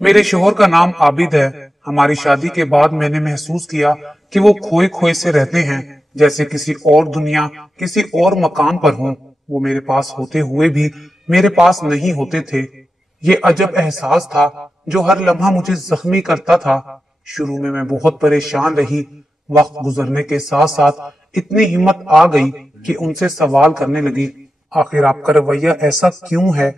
मेरे शोहर का नाम आबिद है। हमारी शादी के बाद मैंने महसूस किया कि वो खोए खोए से रहते हैं, जैसे किसी और दुनिया, किसी और मकान पर हों। वो मेरे पास होते हुए भी मेरे पास नहीं होते थे। ये अजब एहसास था जो हर लम्हा मुझे जख्मी करता था। शुरू में मैं बहुत परेशान रही। वक्त गुजरने के साथ साथ इतनी हिम्मत आ गई कि उनसे सवाल करने लगी, आखिर आपका रवैया ऐसा क्यों है।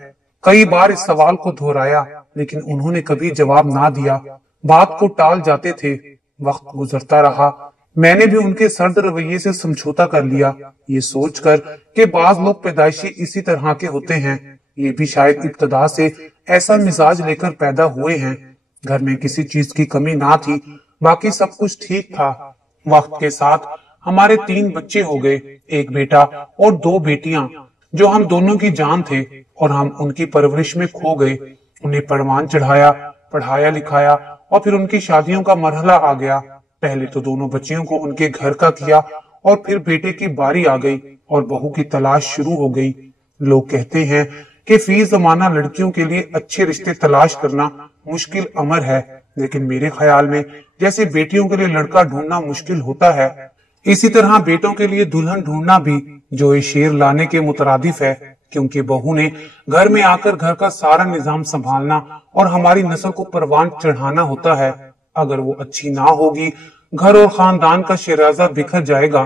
कई बार इस सवाल को दोहराया, लेकिन उन्होंने कभी जवाब ना दिया, बात को टाल जाते थे। वक्त गुजरता रहा। मैंने भी उनके सर्द रवैये से समझौता कर लिया, ये सोचकर कि बाज लोग पैदाइशी इसी तरह के होते हैं। ये भी शायद इब्तदा से ऐसा मिजाज लेकर पैदा हुए हैं। घर में किसी चीज की कमी ना थी, बाकी सब कुछ ठीक था। वक्त के साथ हमारे 3 बच्चे हो गए, एक बेटा और 2 बेटियां, जो हम दोनों की जान थे, और हम उनकी परवरिश में खो गए। उन्हें परवान चढ़ाया, पढ़ाया लिखाया, और फिर उनकी शादियों का मरहला आ गया। पहले तो दोनों बच्चियों को उनके घर का किया, और फिर बेटे की बारी आ गई और बहू की तलाश शुरू हो गई। लोग कहते हैं कि फी जमाना लड़कियों के लिए अच्छे रिश्ते तलाश करना मुश्किल अमर है, लेकिन मेरे ख्याल में जैसे बेटियों के लिए लड़का ढूंढना मुश्किल होता है, इसी तरह बेटों के लिए दुल्हन ढूंढना भी जो शेर लाने के मुतरादिफ है, क्योंकि बहू ने घर में आकर घर का सारा निजाम संभालना और हमारी नस्ल को परवान चढ़ाना होता है। अगर वो अच्छी ना होगी, घर और खानदान का शराजा बिखर जाएगा।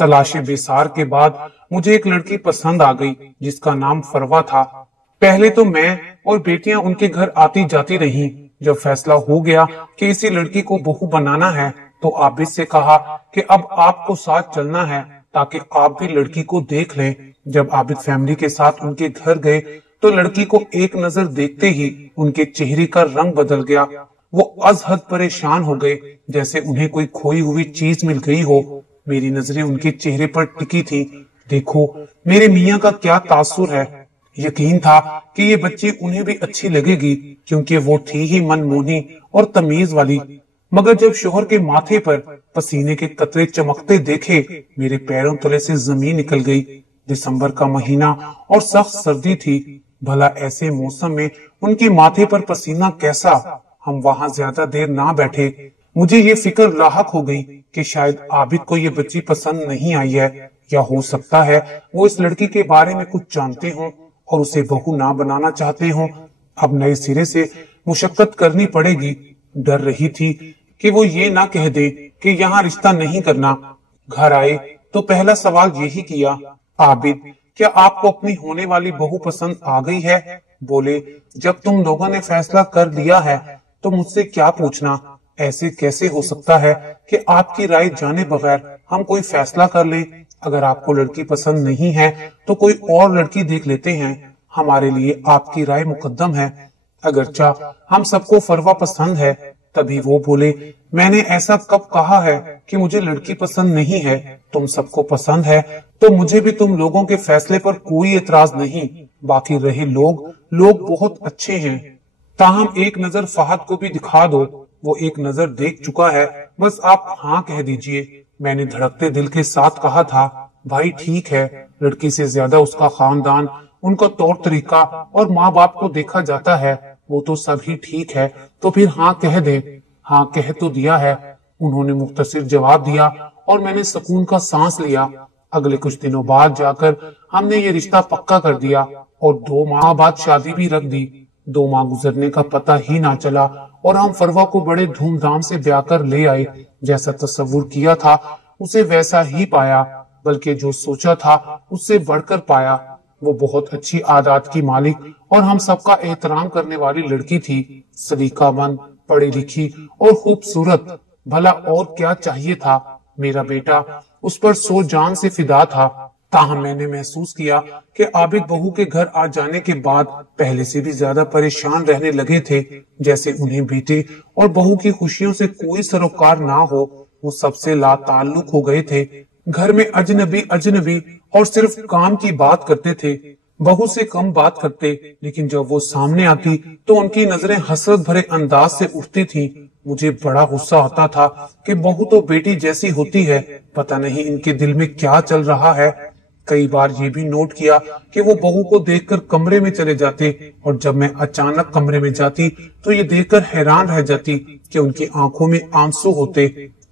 तलाशे बेसार के बाद मुझे एक लड़की पसंद आ गई, जिसका नाम फरवा था। पहले तो मैं और बेटियां उनके घर आती जाती रहीं। जब फैसला हो गया कि इसी लड़की को बहू बनाना है, तो आबिद से कहा कि अब आपको साथ चलना है, ताकि आप भी लड़की को देख लें। जब आबिद फैमिली के साथ उनके घर गए, तो लड़की को एक नजर देखते ही उनके चेहरे का रंग बदल गया। वो अज हद परेशान हो गए, जैसे उन्हें कोई खोई हुई चीज मिल गई हो। मेरी नजरें उनके चेहरे पर टिकी थी। देखो मेरे मियाँ का क्या तासुर है। यकीन था कि ये बच्ची उन्हें भी अच्छी लगेगी, क्योंकि वो थी ही मनमोहनी और तमीज वाली। मगर जब शोहर के माथे पर पसीने के कतरे चमकते देखे, मेरे पैरों तले से जमीन निकल गई। दिसंबर का महीना और सख्त सर्दी थी। भला ऐसे मौसम में उनके माथे पर पसीना कैसा। हम वहां ज्यादा देर ना बैठे। मुझे ये फिक्र लाहक हो गई कि शायद आबिद को ये बच्ची पसंद नहीं आई है, या हो सकता है वो इस लड़की के बारे में कुछ जानते हों और उसे बहू ना बनाना चाहते हों। अब नए सिरे से मुशक्कत करनी पड़ेगी। डर रही थी कि वो ये ना कह दे कि यहाँ रिश्ता नहीं करना। घर आए तो पहला सवाल यही किया, आबिद क्या आपको अपनी होने वाली बहू पसंद आ गई है? बोले, जब तुम लोगों ने फैसला कर लिया है तो मुझसे क्या पूछना। ऐसे कैसे हो सकता है कि आपकी राय जाने बगैर हम कोई फैसला कर लें। अगर आपको लड़की पसंद नहीं है तो कोई और लड़की देख लेते हैं। हमारे लिए आपकी राय मुकद्दम है। अगरचा हम सबको फरवा पसंद है। तभी वो बोले, मैंने ऐसा कब कहा है कि मुझे लड़की पसंद नहीं है। तुम सबको पसंद है तो मुझे भी तुम लोगों के फैसले पर कोई एतराज नहीं। बाकी रहे लोग बहुत अच्छे हैं। ताहम एक नजर फहद को भी दिखा दो, वो एक नजर देख चुका है, बस आप हाँ कह दीजिए। मैंने धड़कते दिल के साथ कहा था, भाई ठीक है, लड़की से ज्यादा उसका खानदान, उनका तौर तरीका और माँ बाप को देखा जाता है। वो तो सभी ठीक है, तो फिर हाँ कह दे। हाँ कह तो दिया है। उन्होंने मुख्तसर जवाब दिया और मैंने सुकून का सांस लिया। अगले कुछ दिनों बाद जाकर हमने ये रिश्ता पक्का कर दिया और 2 माह बाद शादी भी रख दी। 2 माह गुजरने का पता ही ना चला और हम फरवा को बड़े धूमधाम से ब्याह कर ले आए। जैसा तस्वुर किया था उसे वैसा ही पाया, बल्कि जो सोचा था उससे बढ़कर पाया। वो बहुत अच्छी आदत की मालिक और हम सबका एहतराम करने वाली लड़की थी। सलीकामंद, पढ़ी लिखी और खूबसूरत। भला और क्या चाहिए था। मेरा बेटा उस पर 100 जान से फिदा था। ताहम मैंने महसूस किया कि आबिद बहू के घर आ जाने के बाद पहले से भी ज्यादा परेशान रहने लगे थे, जैसे उन्हें बेटे और बहू की खुशियों से कोई सरोकार ना हो। वो सबसे लाताल्लुक हो गए थे। घर में अजनबी और सिर्फ काम की बात करते थे। बहू से कम बात करते, लेकिन जब वो सामने आती तो उनकी नजरें हसरत भरे अंदाज से उठती थी। मुझे बड़ा गुस्सा आता था कि बहू तो बेटी जैसी होती है, पता नहीं इनके दिल में क्या चल रहा है। कई बार ये भी नोट किया कि वो बहू को देखकर कमरे में चले जाते और जब मैं अचानक कमरे में जाती तो ये देखकर हैरान रह जाती कि उनकी आंखों में आंसू होते।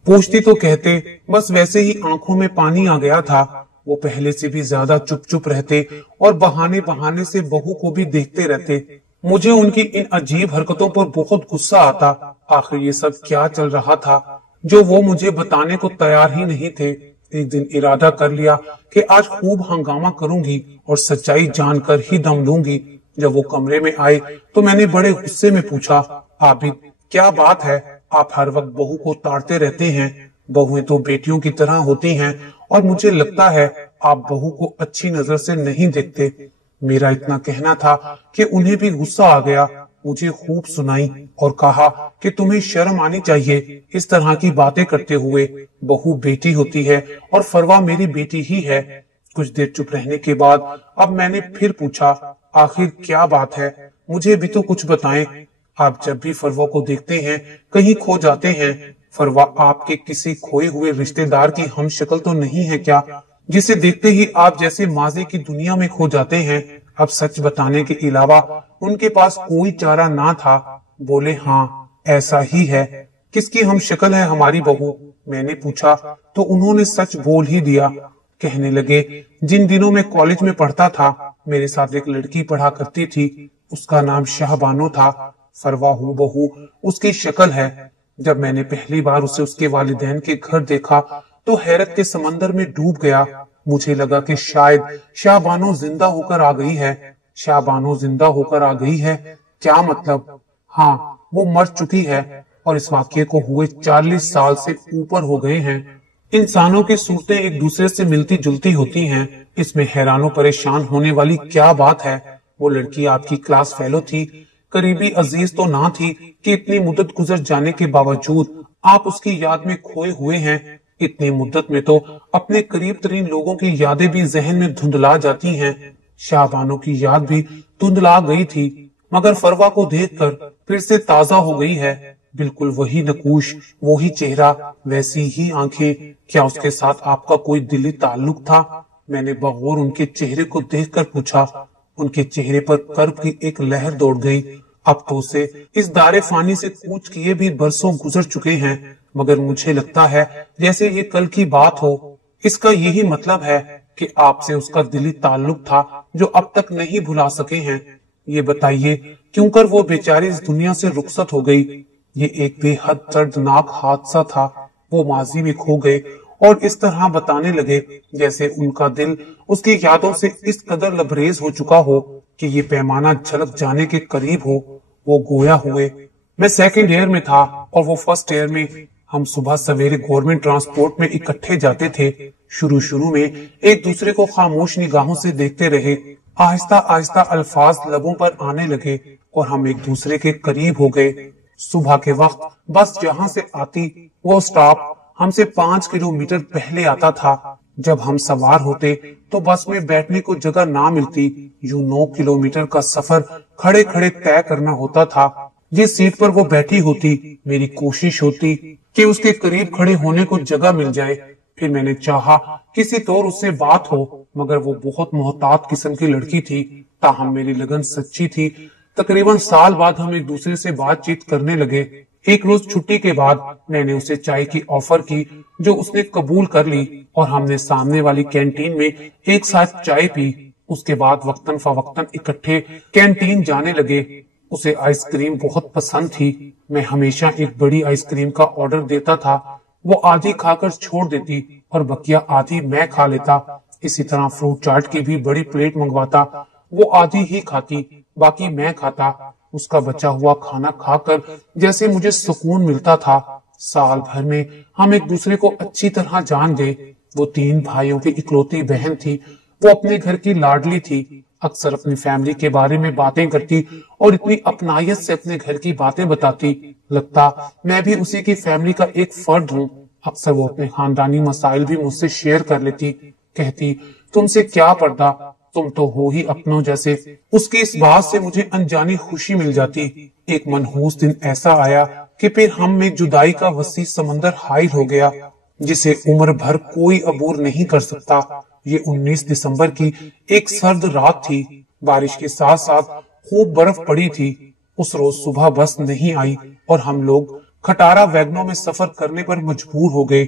पूछती तो कहते बस वैसे ही आंखों में पानी आ गया था। वो पहले से भी ज्यादा चुप चुप रहते और बहाने बहाने से बहू को भी देखते रहते। मुझे उनकी इन अजीब हरकतों पर बहुत गुस्सा आता। आखिर ये सब क्या चल रहा था जो वो मुझे बताने को तैयार ही नहीं थे। एक दिन इरादा कर लिया कि आज खूब हंगामा करूंगी और सच्चाई जानकर ही दम लूंगी। जब वो कमरे में आए तो मैंने बड़े गुस्से में पूछा, आबिद क्या बात है, आप हर वक्त बहू को ताड़ते रहते हैं। बहुएं तो बेटियों की तरह होती हैं और मुझे लगता है आप बहू को अच्छी नजर से नहीं देखते। मेरा इतना कहना था कि उन्हें भी गुस्सा आ गया। मुझे खूब सुनाई और कहा कि तुम्हें शर्म आनी चाहिए इस तरह की बातें करते हुए। बहू बेटी होती है और फरवा मेरी बेटी ही है। कुछ देर चुप रहने के बाद अब मैंने फिर पूछा, आखिर क्या बात है, मुझे भी तो कुछ बताएं। आप जब भी फरवा को देखते हैं कहीं खो जाते हैं। फरवा आपके किसी खोए हुए रिश्तेदार की हम शक्ल तो नहीं है क्या, जिसे देखते ही आप जैसे माजी की दुनिया में खो जाते हैं। अब सच बताने के अलावा उनके पास कोई चारा ना था। बोले हाँ ऐसा ही है। किसकी हम शक्ल है हमारी बहू, मैंने पूछा तो उन्होंने सच बोल ही दिया। कहने लगे जिन दिनों में कॉलेज में पढ़ता था मेरे साथ एक लड़की पढ़ा करती थी, उसका नाम शाहबानो था। फरवा हूँ बहू उसकी शक्ल है। जब मैंने पहली बार उसे उसके वालिदैन के घर देखा तो हैरत के समंदर में डूब गया। मुझे लगा कि शायद शाहबानो जिंदा होकर आ गई है। शाहबानो जिंदा होकर आ गई है क्या मतलब? हाँ वो मर चुकी है और इस वाक्य को हुए 40 साल से ऊपर हो गए हैं। इंसानों की सूरतें एक दूसरे से मिलती जुलती होती हैं। इसमें हैरानों परेशान होने वाली क्या बात है? वो लड़की आपकी क्लास फेलो थी, करीबी अजीज तो ना थी कि इतनी मुद्दत गुजर जाने के बावजूद आप उसकी याद में खोए हुए हैं। इतनी मुद्दत में तो अपने करीब तरीन लोगों की यादें भी जहन में धुंधला जाती हैं। शाहबानो की याद भी धुंधला गई थी मगर फरवा को देखकर फिर से ताजा हो गई है। बिल्कुल वही नकूश, वही चेहरा, वैसी ही आंखें। क्या उसके साथ आपका कोई दिली ताल्लुक था? मैंने बगौर उनके चेहरे को देखकर पूछा। उनके चेहरे पर कर्ब की एक लहर दौड़ गई। अब तो उसे इस दारे फानी से कूच किए भी बरसों गुजर चुके हैं, मगर मुझे लगता है जैसे ये कल की बात हो। इसका यही मतलब है कि आपसे उसका दिली ताल्लुक था जो अब तक नहीं भुला सके हैं। ये बताइए क्यों कर वो बेचारी इस दुनिया से रुखसत हो गई? ये एक बेहद दर्दनाक हादसा था। वो माजी में खो गए और इस तरह बताने लगे जैसे उनका दिल उसकी यादों से इस कदर लबरेज हो चुका हो कि ये पैमाना झलक जाने के करीब हो। वो गोया हुए। मैं सेकंड ईयर में था और वो फर्स्ट ईयर में। हम सुबह सवेरे गवर्नमेंट ट्रांसपोर्ट में इकट्ठे जाते थे। शुरू में एक दूसरे को खामोश निगाहों से देखते रहे। आहिस्ता आहिस्ता अल्फाज लबों पर आने लगे और हम एक दूसरे के करीब हो गए। सुबह के वक्त बस जहां से आती वो स्टॉप हमसे 5 किलोमीटर पहले आता था। जब हम सवार होते तो बस में बैठने को जगह ना मिलती। यूं 9 किलोमीटर का सफर खड़े खड़े तय करना होता था। जिस सीट पर वो बैठी होती मेरी कोशिश होती कि उसके करीब खड़े होने को जगह मिल जाए। फिर मैंने चाहा किसी तौर उससे बात हो, मगर वो बहुत मोहतात किस्म की लड़की थी। ताहम मेरी लगन सच्ची थी। तकरीबन साल बाद हम एक दूसरे से बातचीत करने लगे। एक रोज छुट्टी के बाद मैंने उसे चाय की ऑफर की जो उसने कबूल कर ली और हमने सामने वाली कैंटीन में एक साथ चाय पी। उसके बाद वक्तन फवक्तन इकट्ठे कैंटीन जाने लगे। उसे आइसक्रीम बहुत पसंद थी। मैं हमेशा एक बड़ी आइसक्रीम का ऑर्डर देता था। वो आधी खाकर छोड़ देती और बकिया आधी मैं खा लेता। इसी तरह फ्रूट चाट की भी बड़ी प्लेट मंगवाता। वो आधी ही खाती, बाकी मैं खाता। उसका बचा हुआ खाना खाकर जैसे मुझे सुकून मिलता था। साल भर में हम एक दूसरे को अच्छी तरह जान गए। वो 3 भाइयों की इकलौती बहन थी। वो अपने घर की लाडली थी। अक्सर अपनी फैमिली के बारे में बातें करती और इतनी अपनायत से अपने घर की बातें बताती, लगता मैं भी उसी की फैमिली का एक फर्द हूँ। अक्सर वो अपने खानदानी मसाइल भी मुझसे शेयर कर लेती। कहती तुमसे क्या पर्दा, तुम तो हो ही अपनों जैसे। उसकी इस बात से मुझे अनजानी खुशी मिल जाती। एक मनहूस दिन ऐसा आया कि फिर हम में जुदाई का वसी समंदर हाइल हो गया जिसे उम्र भर कोई अबूर नहीं कर सकता। یہ 19 دسمبر کی ایک سرد رات تھی۔ بارش کے ساتھ ساتھ خوب برف پڑی تھی۔ اس روز صبح بس نہیں آئی اور ہم لوگ کھٹارا ویگنوں میں سفر کرنے پر مجبور ہو گئے،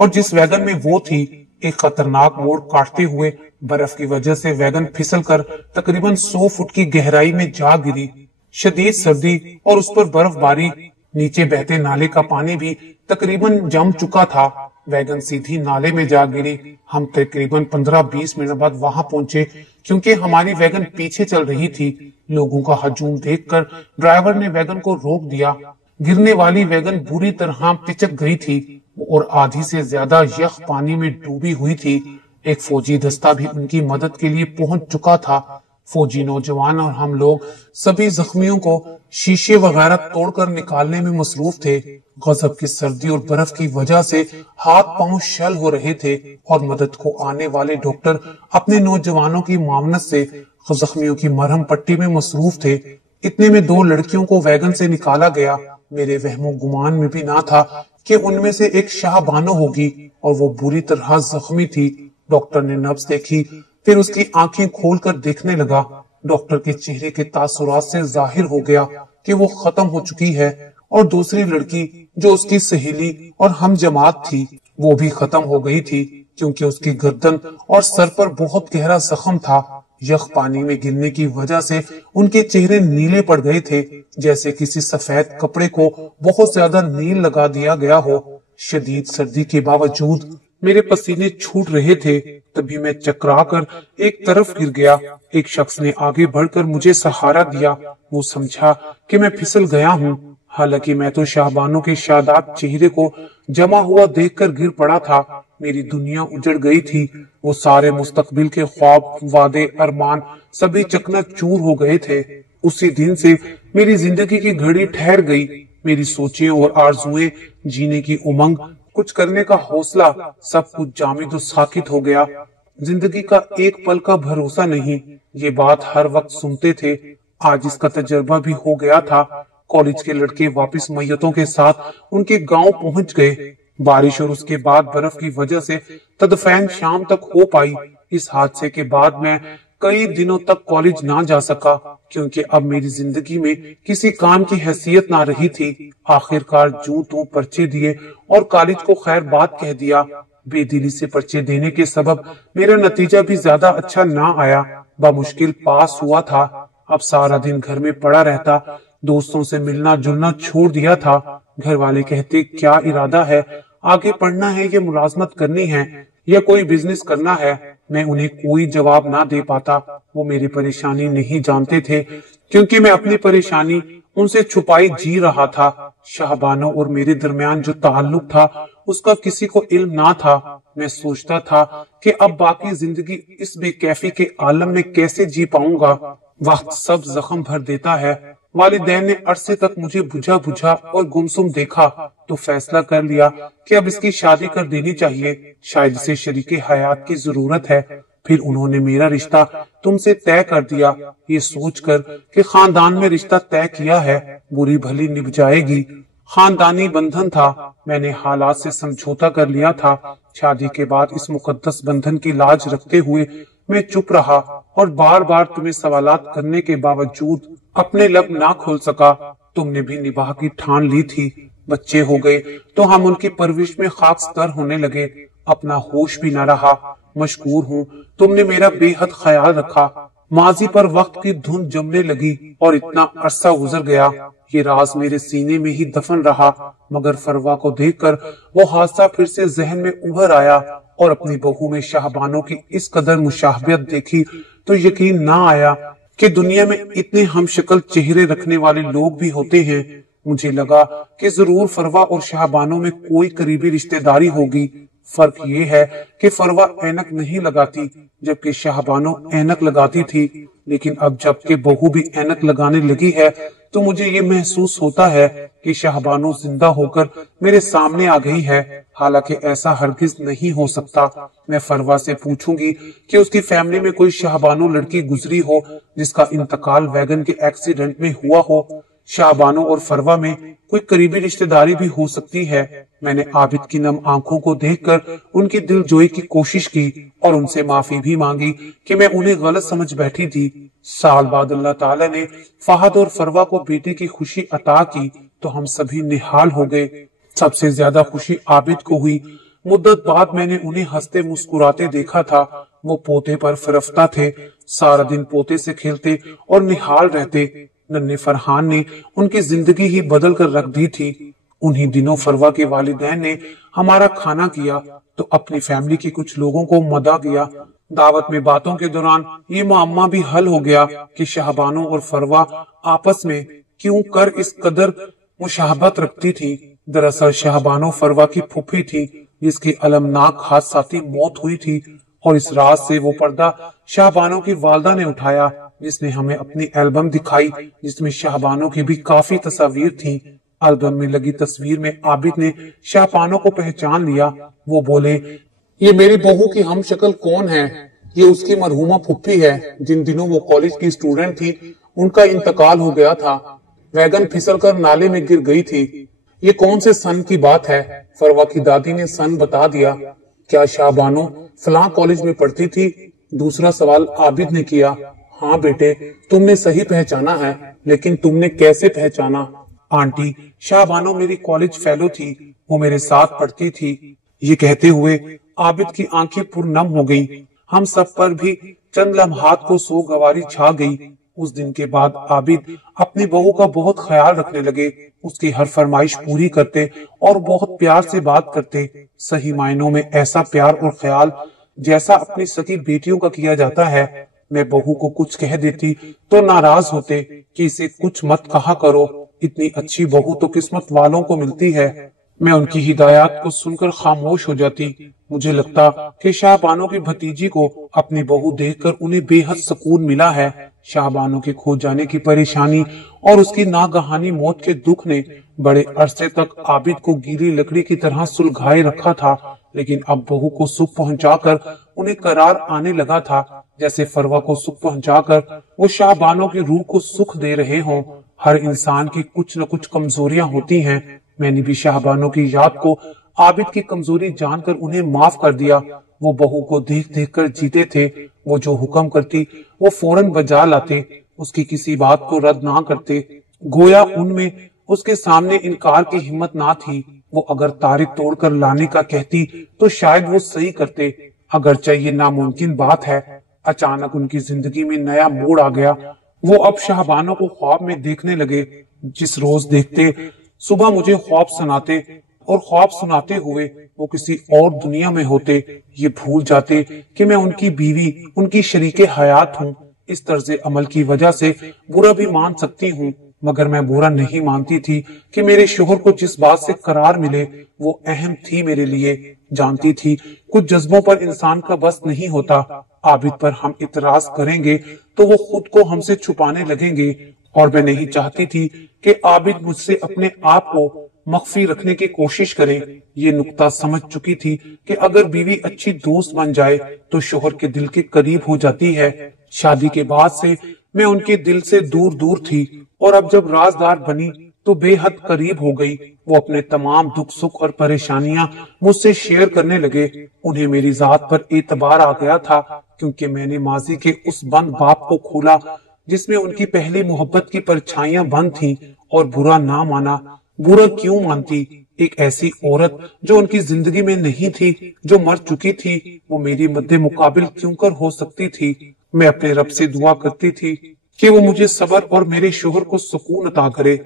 اور جس ویگن میں وہ تھی ایک خطرناک موڑ کاٹتے ہوئے برف کی وجہ سے ویگن پھسل کر تقریباً 100 فٹ کی گہرائی میں جا گری۔ شدید سردی اور اس پر برف باری، نیچے بہتے نالے کا پانی بھی تقریباً جم چکا تھا۔ ویگن سیدھی نالے میں جا گری۔ ہم تقریباً 15-20 منٹ بعد وہاں پہنچے کیونکہ ہماری ویگن پیچھے چل رہی تھی۔ لوگوں کا ہجوم دیکھ کر ڈرائیور نے ویگن کو روک دیا۔ گرنے والی ویگن بری طرح پچک گئی تھی اور آدھی سے زیادہ یخ پانی میں ڈوبی ہوئی تھی۔ ایک فوجی دستہ بھی ان کی مدد کے لیے پہنچ چکا تھا۔ فوجی نوجوان اور ہم لوگ سبھی زخمیوں کو شیشے وغیرہ توڑ کر نکالنے میں مصروف تھے۔ غضب کی سردی اور برف کی وجہ سے ہاتھ پاؤں شل ہو رہے تھے اور مدد کو آنے والے ڈاکٹر اپنے نوجوانوں کی معاونت سے زخمیوں کی مرہم پٹی میں مصروف تھے۔ اتنے میں 2 لڑکیوں کو ویگن سے نکالا گیا۔ میرے وہم و گمان میں بھی نہ تھا کہ ان میں سے ایک شاہ بانو ہوگی اور وہ بری طرح زخمی تھی۔ ڈاکٹر نے نبض دیکھی، پھر اس کی آنکھیں کھول کر دیکھنے لگا۔ ڈاکٹر کے چہرے کے تاثرات سے ظاہر ہو گیا کہ وہ ختم ہو چکی ہے، اور دوسری لڑکی جو اس کی سہیلی اور ہم جماعت تھی وہ بھی ختم ہو گئی تھی، کیونکہ اس کی گردن اور سر پر بہت گہرا زخم تھا۔ یخ پانی میں گرنے کی وجہ سے ان کے چہرے نیلے پڑ گئے تھے، جیسے کسی سفید کپڑے کو بہت زیادہ نیل لگا دیا گیا ہو۔ شدید سردی کے باوجود میرے پسینے چھوٹ رہے تھے، تبھی میں چکرا کر ایک طرف گر گیا۔ ایک شخص نے آگے بڑھ کر مجھے سہارا دیا۔ وہ سمجھا کہ میں پھسل گیا ہوں، حالانکہ میں تو شاہبانو کے شاداب چہرے کو جمع ہوا دیکھ کر گر پڑا تھا۔ میری دنیا اجڑ گئی تھی۔ وہ سارے مستقبل کے خواب، وعدے، ارمان سبھی چکنا چور ہو گئے تھے۔ اسی دن سے میری زندگی کی گھڑی ٹھہر گئی۔ میری سوچیں اور آرزوئیں، جینے کی امنگ، کچھ کرنے کا حوصلہ، سب کچھ جامد و ساکت ہو گیا۔ زندگی کا ایک پل کا بھروسہ نہیں، یہ بات ہر وقت سنتے تھے۔ آج اس کا تجربہ بھی ہو گیا تھا۔ کالج کے لڑکے واپس میتوں کے ساتھ ان کے گاؤں پہنچ گئے۔ بارش اور اس کے بعد برف کی وجہ سے تدفین شام تک ہو پائی۔ اس حادثے کے بعد میں کئی دنوں تک کالج نہ جا سکا، کیونکہ اب میری زندگی میں کسی کام کی حیثیت نہ رہی تھی۔ آخر کار جوں توں پرچے دیے اور کالج کو خیر بات کہہ دیا۔ بے دلی سے پرچے دینے کے سبب میرا نتیجہ بھی زیادہ اچھا نہ آیا، بمشکل پاس ہوا تھا۔ اب سارا دن گھر میں پڑا رہتا، دوستوں سے ملنا جلنا چھوڑ دیا تھا۔ گھر والے کہتے کیا ارادہ ہے، آگے پڑھنا ہے یا ملازمت کرنی ہے یا کوئی بزنس کرنا ہے؟ میں انہیں کوئی جواب نہ دے پاتا۔ وہ میری پریشانی نہیں جانتے تھے، کیونکہ میں اپنی پریشانی ان سے چھپائی جی رہا تھا۔ شاہبانو اور میرے درمیان جو تعلق تھا اس کا کسی کو علم نہ تھا۔ میں سوچتا تھا کہ اب باقی زندگی اس بے کیفی کے عالم میں کیسے جی پاؤں گا۔ وقت سب زخم بھر دیتا ہے۔ والدین نے عرصے تک مجھے بجھا بجھا اور گمسم دیکھا تو فیصلہ کر لیا کہ اب اس کی شادی کر دینی چاہیے، شاید اسے شریک حیات کی ضرورت ہے۔ پھر انہوں نے میرا رشتہ تم سے طے کر دیا، یہ سوچ کر کہ خاندان میں رشتہ طے کیا ہے، بری بھلی نبھ جائے گی۔ خاندانی بندھن تھا، میں نے حالات سے سمجھوتا کر لیا تھا۔ شادی کے بعد اس مقدس بندھن کی لاج رکھتے ہوئے میں چپ رہا اور بار بار تمہیں سوالات کرنے کے باوجود اپنے لب نہ کھول سکا۔ تم نے بھی نباہ کی ٹھان لی تھی، بچے ہو گئے تو ہم ان کی پرورش میں خاکستر ہونے لگے، اپنا ہوش بھی نہ رہا۔ مشکور ہوں تم نے میرا بے حد خیال رکھا۔ ماضی پر وقت کی دھن جمنے لگی اور اتنا عرصہ گزر گیا، یہ راز میرے سینے میں ہی دفن رہا، مگر فروا کو دیکھ کر وہ حادثہ پھر سے ذہن میں ابھر آیا اور اپنی بہو میں شاہبانو کی اس قدر مشابہت دیکھی تو یقین نہ آیا کہ دنیا میں اتنے ہم شکل چہرے رکھنے والے لوگ بھی ہوتے ہیں۔ مجھے لگا کہ ضرور فروا اور شاہبانو میں کوئی قریبی رشتہ داری ہوگی۔ فرق یہ ہے کہ فروا اینک نہیں لگاتی جبکہ شاہبانو اینک لگاتی تھی، لیکن اب جب کہ بہو بھی اینک لگانے لگی ہے تو مجھے یہ محسوس ہوتا ہے کہ شاہبانو زندہ ہو کر میرے سامنے آ گئی ہے، حالانکہ ایسا ہرگز نہیں ہو سکتا۔ میں فروا سے پوچھوں گی کہ اس کی فیملی میں کوئی شاہبانو لڑکی گزری ہو جس کا انتقال ویگن کے ایکسیڈنٹ میں ہوا ہو۔ شاہبانو اور فروا میں کوئی قریبی رشتہ داری بھی ہو سکتی ہے، میں نے عابد کی نم آنکھوں کو دیکھ کر ان کی دل جوئی کی کوشش کی اور ان سے معافی بھی مانگی کہ میں انہیں غلط سمجھ بیٹھی تھی۔ سال بعد اللہ تعالیٰ نے فہد اور فروا کو بیٹے کی خوشی عطا کی تو ہم سبھی نہال ہو گئے۔ سب سے زیادہ خوشی عابد کو ہوئی۔ مدت بعد میں نے انہیں ہنستے مسکراتے دیکھا تھا۔ وہ پوتے پر فرفتہ تھے، سارا دن پوتے سے کھیلتے اور نہال رہتے۔ ننھے فرحان نے ان کی زندگی ہی بدل کر رکھ دی تھی۔ انہی دنوں فروا کے والدین نے ہمارا کھانا کیا تو اپنی فیملی کے کچھ لوگوں کو مدعا کیا۔ دعوت میں باتوں کے دوران یہ معمہ بھی حل ہو گیا کہ شاہبانو اور فروا آپس میں کیوں کر اس قدر مشابہت رکھتی تھی۔ دراصل شاہبانو فروا کی پھوپھی تھی جس کی المناک حادثاتی موت ہوئی تھی، اور اس راز سے وہ پردہ شاہبانو کی والدہ نے اٹھایا، جس نے ہمیں اپنی البم دکھائی جس میں شاہبانو کی بھی کافی تصاویر تھیں۔ البم میں لگی تصویر میں عابد نے شاہبانو کو پہچان لیا۔ وہ بولے، یہ میری بہو کی ہم شکل کون ہے؟ یہ اس کی مرحومہ پھوپھی ہے۔ جن دنوں وہ کالج کی اسٹوڈنٹ تھی ان کا انتقال ہو گیا تھا، ویگن پھسل کر نالے میں گر گئی تھی۔ یہ کون سے سن کی بات ہے؟ فروا کی دادی نے سن بتا دیا۔ کیا شاہبانو فلاں کالج میں پڑھتی تھی؟ دوسرا سوال عابد نے کیا۔ ہاں بیٹے، تم نے صحیح پہچانا ہے، لیکن تم نے کیسے پہچانا؟ آنٹی، شاہبانو میری کالج فیلو تھی، وہ میرے ساتھ پڑھتی تھی۔ یہ کہتے ہوئے عابد کی آنکھیں پرنم ہو گئیں۔ ہم سب پر بھی چند لمحات کو سوگواری چھا گئی۔ اس دن کے بعد عابد اپنی بہو کا بہت خیال رکھنے لگے، اس کی ہر فرمائش پوری کرتے اور بہت پیار سے بات کرتے۔ صحیح معنوں میں ایسا پیار اور خیال جیسا اپنی سکی بیٹیوں کا کیا جاتا ہے۔ میں بہو کو کچھ کہہ دیتی تو ناراض ہوتے کہ اسے کچھ مت کہا کرو، اتنی اچھی بہو تو قسمت والوں کو ملتی ہے۔ میں ان کی ہدایات کو سن کر خاموش ہو جاتی۔ مجھے لگتا کہ شاہبانو کی بھتیجی کو اپنی بہو دیکھ کر انہیں بے حد سکون ملا ہے۔ شاہبانو کے کھو جانے کی پریشانی اور اس کی ناگہانی موت کے دکھ نے بڑے عرصے تک عابد کو گیلی لکڑی کی طرح سلگھائے رکھا تھا، لیکن اب بہو کو سکھ پہنچا کر انہیں قرار آنے لگا تھا، جیسے فروا کو سکھ پہنچا کر وہ شاہبانو کی روح کو سکھ دے رہے ہوں۔ ہر انسان کی کچھ نہ کچھ کمزوریاں ہوتی ہیں۔ میں نے بھی شاہبانو کی یاد کو عابد کی کمزوری جان کر انہیں معاف کر دیا۔ وہ بہو کو دیکھ دیکھ کر جیتے تھے۔ وہ جو حکم کرتی وہ فوراً بجا لاتے، اس کی کسی بات کو رد نہ کرتے، گویا ان میں اس کے سامنے انکار کی ہمت نہ تھی۔ وہ اگر تارے توڑ کر لانے کا کہتی تو شاید وہ صحیح کرتے، اگرچہ یہ ناممکن بات ہے۔ اچانک ان کی زندگی میں نیا موڑ آ گیا۔ وہ اب شاہبانو کو خواب میں دیکھنے لگے۔ جس روز دیکھتے صبح مجھے خواب سناتے، اور خواب سناتے ہوئے وہ کسی اور دنیا میں ہوتے۔ یہ بھول جاتے کہ میں ان کی بیوی، ان کی شریک حیات ہوں۔ اس طرز عمل کی وجہ سے برا بھی مان سکتی ہوں، مگر میں برا نہیں مانتی تھی کہ میرے شوہر کو جس بات سے قرار ملے وہ اہم تھی میرے لیے۔ جانتی تھی کچھ جذبوں پر انسان کا بس نہیں ہوتا۔ عابد پر ہم اعتراض کریں گے تو وہ خود کو ہم سے چھپانے لگیں گے، اور میں نہیں چاہتی تھی کہ عابد مجھ سے اپنے آپ کو مخفی رکھنے کی کوشش کرے۔ یہ نقطہ سمجھ چکی تھی کہ اگر بیوی اچھی دوست بن جائے تو شوہر کے دل کے قریب ہو جاتی ہے۔ شادی کے بعد سے میں ان کے دل سے دور دور تھی، اور اب جب رازدار بنی تو بے حد قریب ہو گئی۔ وہ اپنے تمام دکھ سکھ اور پریشانیاں مجھ سے شیئر کرنے لگے۔ انہیں میری ذات پر اعتبار آ گیا تھا، کیونکہ میں نے ماضی کے اس بند باب کو کھولا جس میں ان کی پہلی محبت کی پرچھائیاں بند تھیں، اور برا نہ مانا۔ برا کیوں مانتی؟ ایک ایسی عورت جو ان کی زندگی میں نہیں تھی، جو مر چکی تھی، وہ میری مد مقابل کیوں کر ہو سکتی تھی؟ میں اپنے رب سے دعا کرتی تھی کہ وہ مجھے صبر اور میرے شوہر کو سکون عطا کرے۔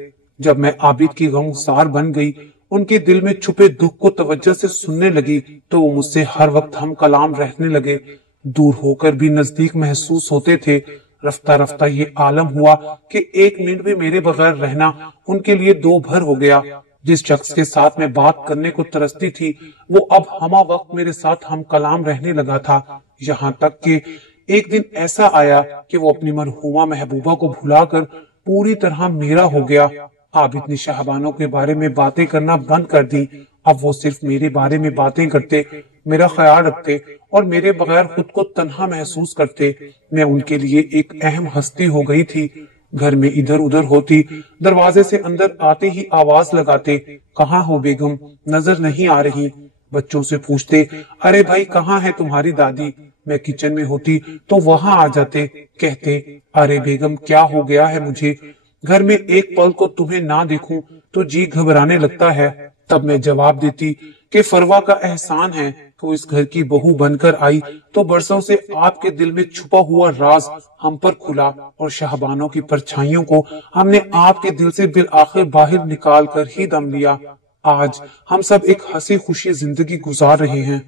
جب میں عابد کی غمگسار بن گئی، ان کے دل میں چھپے دکھ کو توجہ سے سننے لگی، تو وہ مجھ سے ہر وقت ہم کلام رہنے لگے، دور ہو کر بھی نزدیک محسوس ہوتے تھے۔ رفتہ رفتہ یہ عالم ہوا کہ ایک منٹ بھی میرے بغیر رہنا ان کے لیے دو بھر ہو گیا۔ جس شخص کے ساتھ میں بات کرنے کو ترستی تھی وہ اب ہما وقت میرے ساتھ ہم کلام رہنے لگا تھا، یہاں تک کہ ایک دن ایسا آیا کہ وہ اپنی مرحومہ محبوبہ کو بھلا کر پوری طرح میرا ہو گیا۔ عابد نے شاہبانو کے بارے میں باتیں کرنا بند کر دی۔ اب وہ صرف میرے بارے میں باتیں کرتے، میرا خیال رکھتے اور میرے بغیر خود کو تنہا محسوس کرتے۔ میں ان کے لیے ایک اہم ہستی ہو گئی تھی۔ घर में इधर उधर होती, दरवाजे से अंदर आते ही आवाज लगाते, कहाँ हो बेगम, नजर नहीं आ रही। बच्चों से पूछते, अरे भाई कहाँ है तुम्हारी दादी। मैं किचन में होती तो वहां आ जाते, कहते, अरे बेगम क्या हो गया है मुझे, घर में एक पल को तुम्हें ना देखूं तो जी घबराने लगता है। तब मैं जवाब देती कि फरवा का एहसान है तो इस घर की बहू बनकर आई तो बरसों से आपके दिल में छुपा हुआ राज हम पर खुला और शाहबानों की परछाइयों को हमने आपके दिल से बिल आखिर बाहर निकाल कर ही दम लिया। आज हम सब एक हंसी खुशी जिंदगी गुजार रहे हैं।